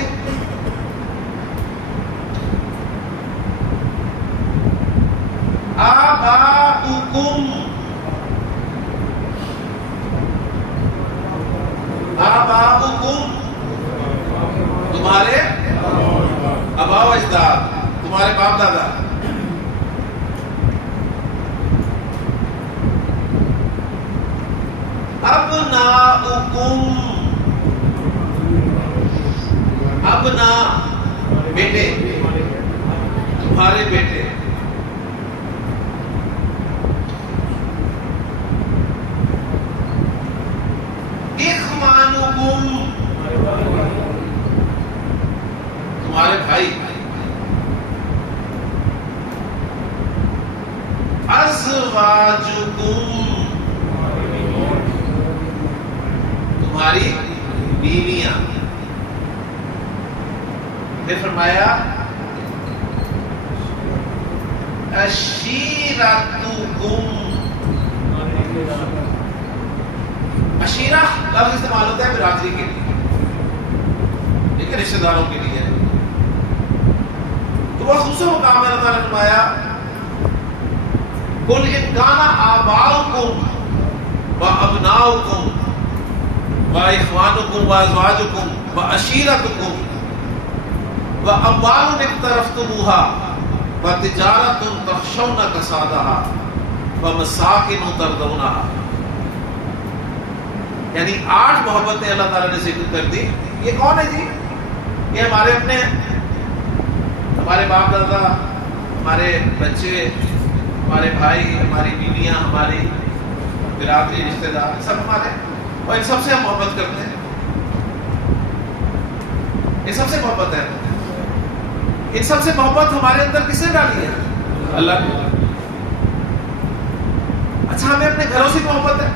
آباؤکم، آباؤکم تمہارے آباء و اجداد، تمہارے باپ دادا. ابناؤکم، ابنا بیٹے، تمہارے بیٹے، اخوانکم، تمہارے بھائی، ازواجکم، تمہاری بیویاں، پھر فرمایا عشیرتکم، عشیرہ لفظ استعمال ہوتا ہے برادری کے لیے، ٹھیک ہے، رشتہ داروں کے لیے، تو وہ خصوصی مقام ہے۔ اللہ تعالیٰ نے فرمایا قل ان کان آباؤکم وابناؤکم واخوانکم وازواجکم وعشیرتکم واموال اقترفتموها وتجارۃ تخشون کسادها ومساکن ترضونها، یعنی 8 محبتیں اللہ تعالیٰ نے ذکر کر دی۔ یہ کون ہے جی؟ یہ ہمارے اپنے ہیں، ہمارے باپ دادا، ہمارے بچے، ہمارے بھائی، ہماری بیویاں، ہماری برادری، رشتہ دار، سب ہمارے، اور ان سب سے ہم محبت کرتے ہیں، ان سب سے محبت ہے۔ ان سب سے محبت ہمارے اندر کس نے ڈالی ہے؟ اللہ نے۔ اچھا، ہمیں اپنے گھروں سے محبت ہے،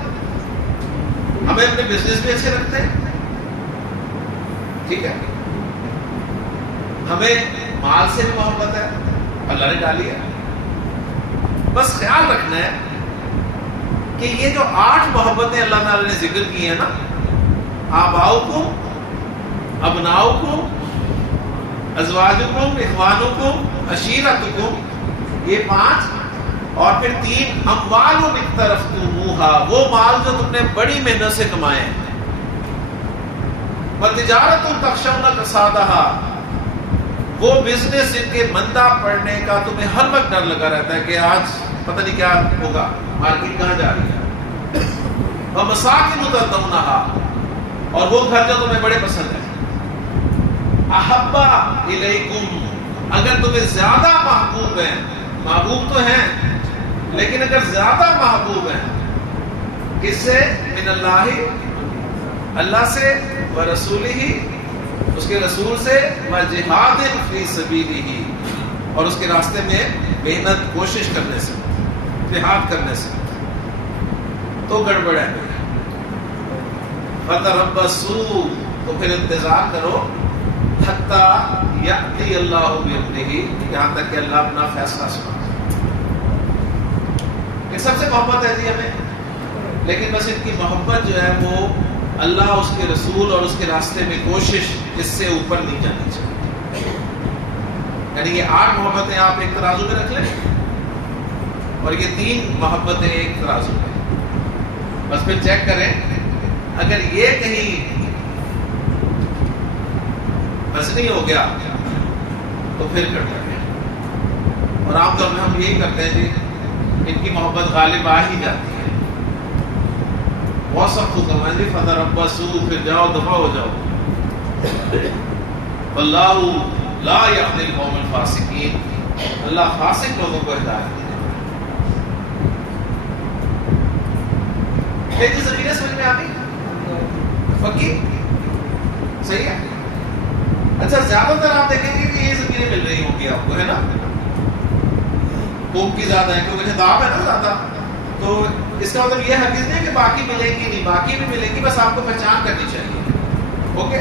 ہمیں اپنے بزنس بھی اچھے رکھتے ہیں، ٹھیک ہے، ہمیں مال سے بھی محبت ہے، اللہ نے ڈالی ہے۔ بس خیال رکھنا ہے کہ یہ جو 8 محبتیں اللہ تعالی نے ذکر کی ہیں نا، آباؤکم، ابناؤکم، ازواجکم، اخوانکم، عشیرتکم، یہ 5، اور پھر 3 اموال اقترفتموها، وہ مال جو تم نے بڑی محنت سے کمائے ہیں، وتجارۃ تخشون کسادها، وہ بزنس جن کے مندہ پڑنے کا تمہیں ہر وقت ڈر لگا رہتا ہے کہ آج پتہ نہیں کیا ہوگا، مارکیٹ کہاں جا رہی ہے، ومساکن ترضونها، اور وہ گھر جو تمہیں بڑے پسند ہیں، احب الیکم، اگر تمہیں زیادہ محبوب ہیں، محبوب تو ہیں لیکن اگر زیادہ محبوب ہیں، کس سے؟ من اللہ، اللہ سے، ورسولہ، اس کے رسول سے، وجہاد فی سبیلہ، اور اس کے راستے میں محنت کوشش کرنے سے، جہاد کرنے سے، تو گڑبڑ ہے۔ فتربصوا، تو پھر انتظار کرو، حتی یأتی اللہ بامرہ، یہاں تک کہ اللہ اپنا فیصلہ سنا۔ یہ سب سے محبت ہے جی ہمیں، لیکن بس ان کی محبت جو ہے وہ اللہ، اس کے رسول اور اس کے راستے میں کوشش، اس سے اوپر نہیں جانی چاہیے۔ یعنی یہ 8 محبتیں آپ ایک ترازو میں رکھ لیں، اور یہ 3 محبتیں ایک ترازو میں، بس پھر چیک کریں، اگر یہ کہیں وزنی ہو گیا تو پھر کٹ گیا۔ اور عام طور میں ہم یہی کرتے ہیں جی، ان کی محبت غالب آ ہی جاتی ہے، بہت سخت حکم ہے جی، فتربصوا، پھر جاؤ دفاع ہو جاؤ۔ واللہ لا یهدی القوم الفاسقین، اللہ فاسق لوگوں کو ہدایت دے۔ یہ جو زمینیں سمجھ میں آ گئی پکی، صحیح ہے۔ اچھا، زیادہ تر آپ دیکھیں گے کہ یہ زمینیں مل رہی ہوں گی آپ کو، ہے نا، خوب کی زیادہ ہے کیونکہ خطاب ہے نا زیادہ، تو اس کا مطلب یہ حدیث نہیں کہ باقی ملے گی نہیں، باقی بھی ملے گی، بس آپ کو پہچان کرنی چاہیے، اوکے۔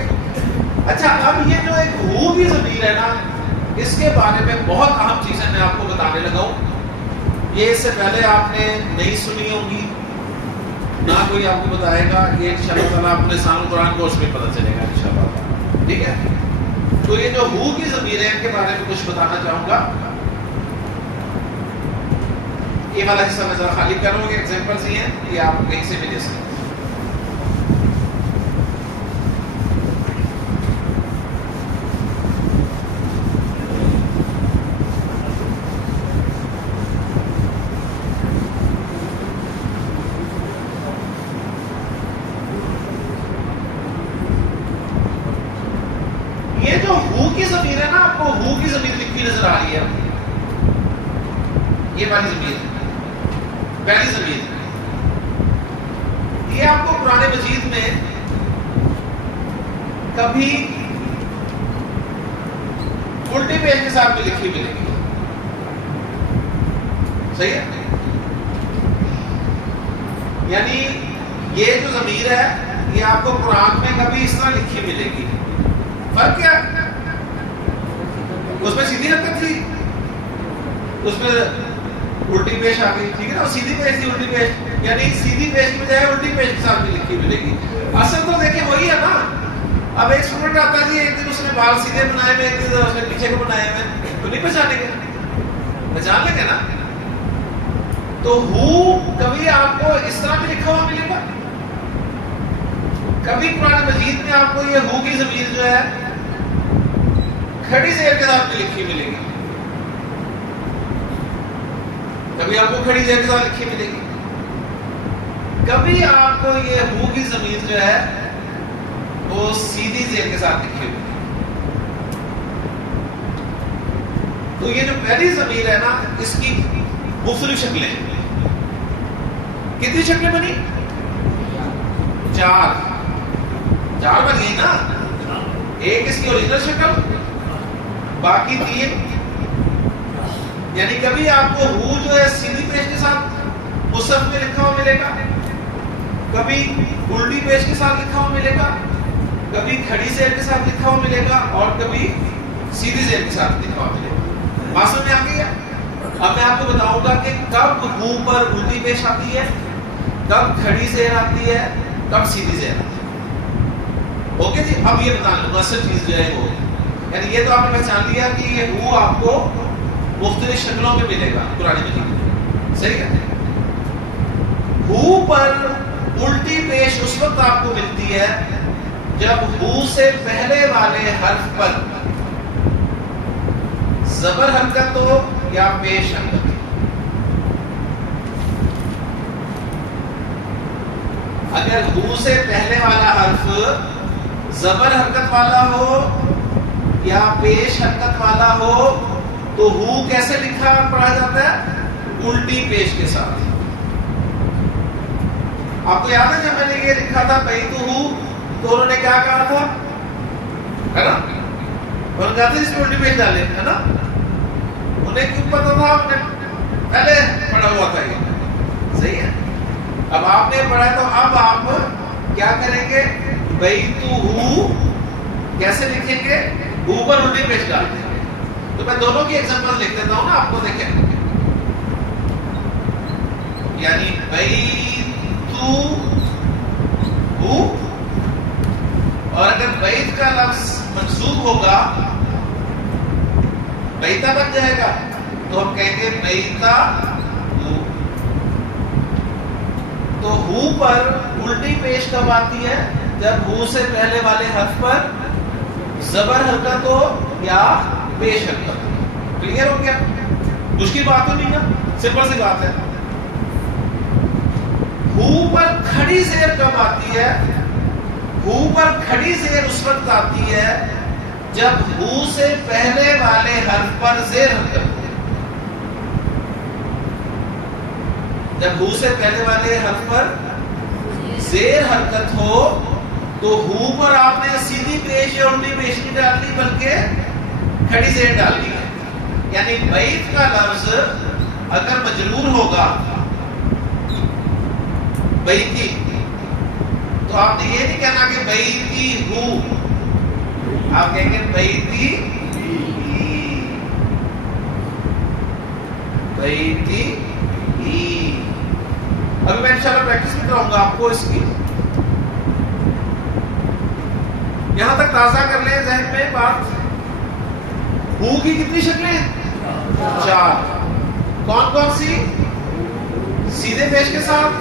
اچھا، اب یہ جو ایک ہو کی زمین ہے نا، اس کے بارے میں بہت اہم چیزیں میں آپ کو بتانے لگا ہوں، یہ اس سے پہلے آپ نے نہیں سنی ہوں گی، نہ کوئی آپ کو بتائے گا، یہ انشاءاللہ تعالیٰ آپ کو لسان القرآن کو اس میں پتہ چلے گا انشاءاللہ، ٹھیک ہے۔ تو یہ جو ہو کی زمین ہے، ان کے بارے میں کچھ بتانا چاہوں گا۔ یہ والا حصہ میں ذرا خالی کروں گا، ایگزامپلز ہی ہیں، یہ آپ کہیں سے بھی لے سکتے ہیں۔ کی ضمیر ہے نا، آپ کو ہو کی ضمیر لکھی نظر آ رہی ہے، یہ والی ضمیر پہلی ضمیر، یہ آپ کو قرآن مجید میں کبھی الٹی پیش کے ساتھ بھی لکھی ملے گی، صحیح ہے؟ یعنی یہ جو ضمیر ہے یہ آپ کو قرآن میں کبھی اس طرح لکھی ملے گی. فرق کیا؟ اس میں سیدھی حرکت تھی، اس میں الٹی پیش آ گئی، ٹھیک ہے نا؟ اور سیدھی پیش تھی الٹی پیش، یعنی سیدھی پیش کی بجائے الٹی پیش کے ساتھ بھی لکھی ملے گی. اصل تو دیکھیں وہی ہے نا. اب ایک اسٹوڈنٹ آتا ہے جی، ایک دن اس نے بال سیدھے بنائے ہوئے، ایک دن اس نے پیچھے کو بنائے ہوئے، تو نہیں پہچانیں گے؟ پہچان لیں گے نا. تو ہو کبھی آپ کو اس طرح بھی لکھا ہوا ملے گا، کبھی قرآن مجید میں آپ کو یہ ہو کی ضمیر جو ہے کھڑی زیر کے ساتھ بھی لکھی ملے گی، کبھی آپ کو کھڑی زیر کے ساتھ لکھی ملے گی، کبھی آپ کو یہ ہو کی ضمیر جو ہے وہ سیدھی زیر کے ساتھ لکھی ہوئی. تو یہ جو پہلی ضمیر ہے نا، اس کی مختلف شکلیں ہیں. کتنی شکلیں بنی؟ چار بن گئی نا. ایک اس کی اوریجنل شکل، باقی تین. یعنی کبھی آپ کو ہو جو ہے سیدھی پیش کے ساتھ مصحف میں لکھا ہوا ملے گا، کبھی الٹی پیش کے ساتھ لکھا ہوا ملے گا، کبھی کھڑی زیر کے ساتھ لکھا ہوا ملے گا، اور کبھی سیدھی زیر کے ساتھ لکھا ہوا ملے گا. بات سمجھ میں آ گئی ہے؟ اب میں آپ کو بتاؤں گا کہ کب ہو پر الٹی پیش آتی ہے، کب کھڑی زیر آتی ہے، کب سیدھی زیر آتی ہے. اوکے جی. اب یہ بتا لوں اصل چیز جو ہے وہ، یعنی یہ تو آپ نے پہچان لیا کہ یہ ہو آپ کو مختلف شکلوں میں ملے گا قرآن مجید میں، صحیح کہتے ہیں. ہو پر الٹی پیش اس وقت آپ کو ملتی ہے جب ہو سے پہلے والے حرف پر زبر حرکت ہو یا پیش حرکت. اگر ہو سے پہلے والا حرف زبر حرکت والا ہو یا پیش حرکت والا ہو تو ہو کیسے لکھا پڑھا جاتا ہے؟ الٹی پیش کے ساتھ. آپ کو یاد ہے جب میں نے یہ لکھا تھا بیت ہو تو انہوں نے کیا کہا تھا، ہے نا؟ انہوں نے کہا تھا اس میں الٹی پیش ڈالے، ہے نا؟ انہیں کیوں پتا تھا؟ پہلے پڑھا ہوا تھا یہ، صحیح ہے. اب آپ نے پڑھا تو اب آپ کیا کریں گے؟ بیت ہو کیسے لکھیں گے؟ ہو پر الٹی پیش ڈال دیں گے. تو میں دونوں کی ایگزامپل لکھ دیتا ہوں نا آپ کو، دیکھیں. یعنی بیت ہو، اور اگر بیت کا لفظ منصوب ہوگا بیتا بن جائے گا تو ہم کہیں گے بیتا ہو. تو ہو پر الٹی پیش کب آتی ہے؟ جب ہو سے پہلے والے حرف پر زبر حرکت ہو یا پیش حرکت ہو. کلیئر ہو گیا؟ مشکل بات تو نہیں نا، سمپل سی بات ہے. ہو پر کھڑی زیر کب آتی ہے؟ ہو پر کھڑی زیر اس وقت آتی ہے جب ہو سے پہلے والے حرف پر زیر حرکت ہو. جب ہو سے پہلے والے حرف پر زیر حرکت ہو تو ہو پر آپ نے سیدھی پیش یا الٹی پیش نہیں ڈال دی بلکہ کھڑی زیر ڈال دی ہے. یعنی بیت کا لفظ اگر مجرور ہوگا بیتی تو آپ نے یہ نہیں کہنا کہ بیتی ہو، آپ کہیں گے بیتی ہی. ابھی میں انشاءاللہ پریکٹس بھی کراؤں گا آپ کو اس کی. یہاں تک تازہ کر لیں ذہن میں بات. ہو کی کتنی شکلیں؟ 4. کون کون سی؟ سیدھے پیش کے ساتھ،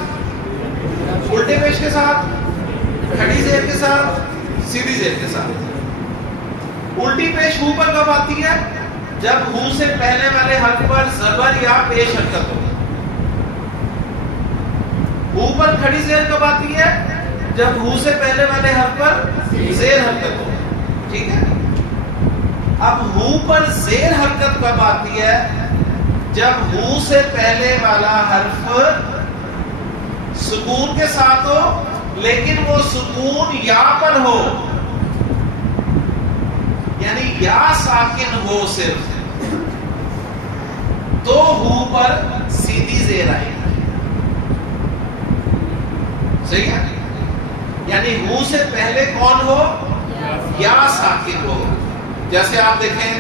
الٹے پیش کے ساتھ، کھڑی زیر کے ساتھ، سیدھی زیر کے ساتھ. الٹی پیش ہو پر کب آتی ہے؟ جب ہو سے پہلے والے حرف پر زبر یا پیش حرکت ہو. ہو پر کھڑی زیر کب آتی ہے؟ جب ہو سے پہلے والے حرف پر زیر حرکت ہو. ٹھیک ہے. اب ہو پر زیر حرکت کب آتی ہے؟ جب ہو سے پہلے والا حرف سکون کے ساتھ ہو، لیکن وہ سکون یا پر ہو، یعنی یا ساکن ہو صرف، تو ہو پر سیدھی زیر آئے گی. صحیح ہے؟ یعنی ہو سے پہلے کون ہو؟ یا ساکن ہو. جیسے آپ دیکھیں،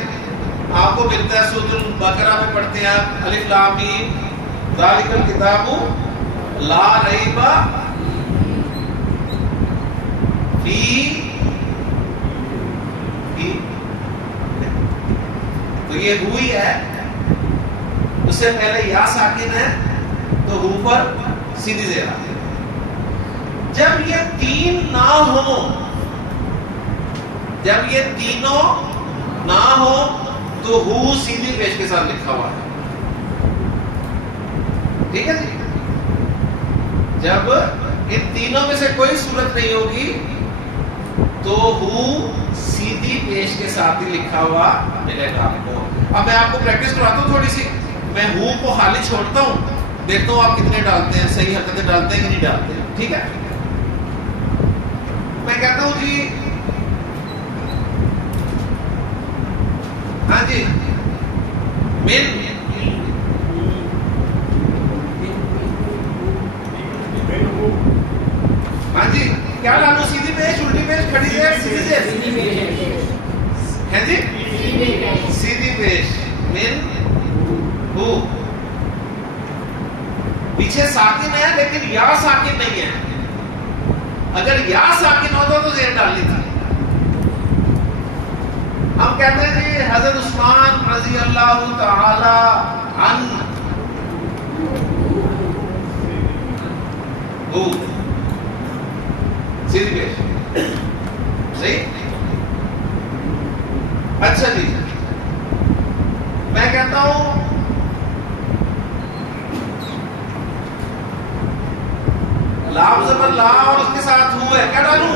آپ کو ملتا ہے سورۃ البقرہ میں پڑھتے ہیں آپ الف لام میم ذالک الکتاب لا ریب فیہ، تو یہ ہوئی ہے، اس سے پہلے یا ساکن ہے تو ہو پر سیدھی زیر آتی ہے. جب یہ تین نہ ہو، جب یہ تینوں نہ ہو تو ہو سیدھی پیش کے ساتھ لکھا ہوا ہے. ٹھیک ہے جی؟ جب ان تینوں میں سے کوئی صورت نہیں ہوگی تو ہو سیدھی پیش کے ساتھ ہی لکھا ہوا ملے گا آپ کو. اب میں آپ کو پریکٹس کراتا ہوں تھوڑی سی. میں ہو کو خالی چھوڑتا ہوں، دیکھتا ہوں آپ کتنے ڈالتے ہیں، صحیح حرکتیں ڈالتے ہیں کہ نہیں ڈالتے ہیں. ٹھیک ہے؟ میں کہتا ہوں جی، ہاں جی، من، ہاں جی، کیا ڈالوں؟ سیدھی پیش، الٹی پیش، کھڑی زیر، سیدھی زیر ہے جی، سیدھی پیش. من ہو پیچھے ساکن ہے لیکن یا ساکن نہیں ہے. اگر یا ساکن ہوتا تو زیر ڈالنی تھی. ہم کہتے ہیں جی حضرت عثمان رضی اللہ تعالی عنہ سیدھی پیش. صحیح؟ اچھا جی، میں کہتا ہوں لام زبر لا اور اس کے ساتھ ہو ہے، کیا ڈالوں؟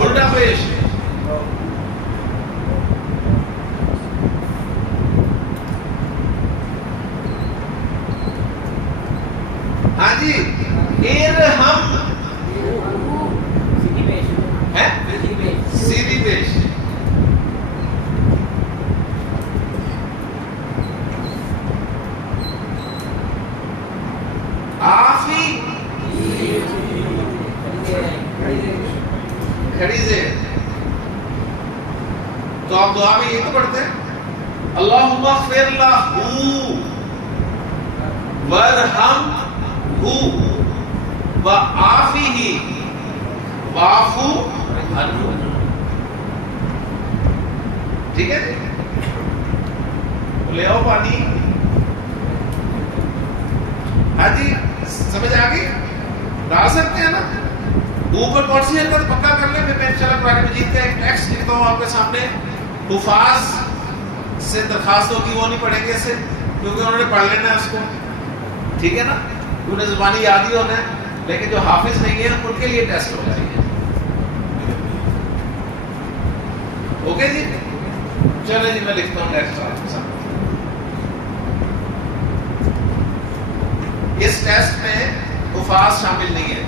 الٹا پیش. ہاں جی، ارحم ہے سیدھی پیش. آفی کھڑی زیر. تو آپ دعا میں یہ تو پڑھتے ہیں اللہم اغفر لہ ورحمہ وعافہ واعف عنہ. ٹھیک ہے؟ لے آؤ پانی. ہاں جی، سمجھ آ گئی؟ ڈال سکتے ہیں نا. اوپر کون سی حرکت پکا کر لیں، پھر میں انشاءاللہ قرآن مجید کا ایک ٹیکسٹ لکھتا ہوں آپ کے سامنے. حفاظ سے درخواست ہوگی وہ نہیں پڑھیں گے اسے، کیونکہ انہوں نے پڑھ لینا ہے اس کو. ٹھیک ہے نا؟ انہیں زبانی یاد ہی ہونا ہے، لیکن جو حافظ نہیں ہے ان کے لیے ٹیسٹ ہو جائے گا. اوکے جی؟ چلے جی، میں لکھتا ہوں ٹیکسٹ آپ کے سامنے. اس ٹیسٹ میں حفاظ شامل نہیں ہے.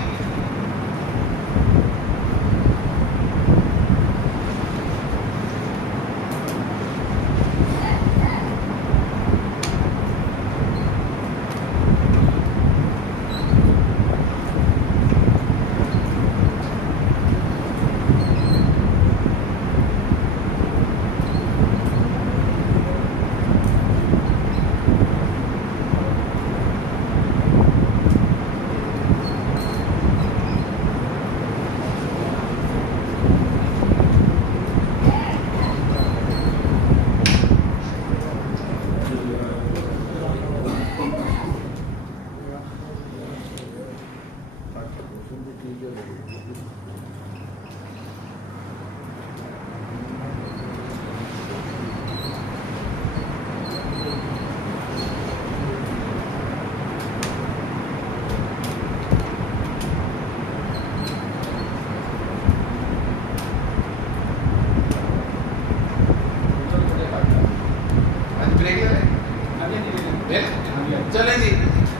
چلیں جی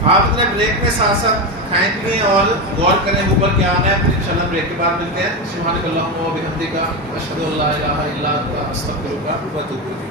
آپ اتنے بریک میں ساتھ ساتھ کھائیں پیئیں اور غور کریں اوپر کیا آنا ہے، پھر انشاءاللہ بریک کے بعد ملتے ہیں. سبحانک اللہم و بحمدک اشہد ان لا الہ الا انت استغفرک و اتوب الیک.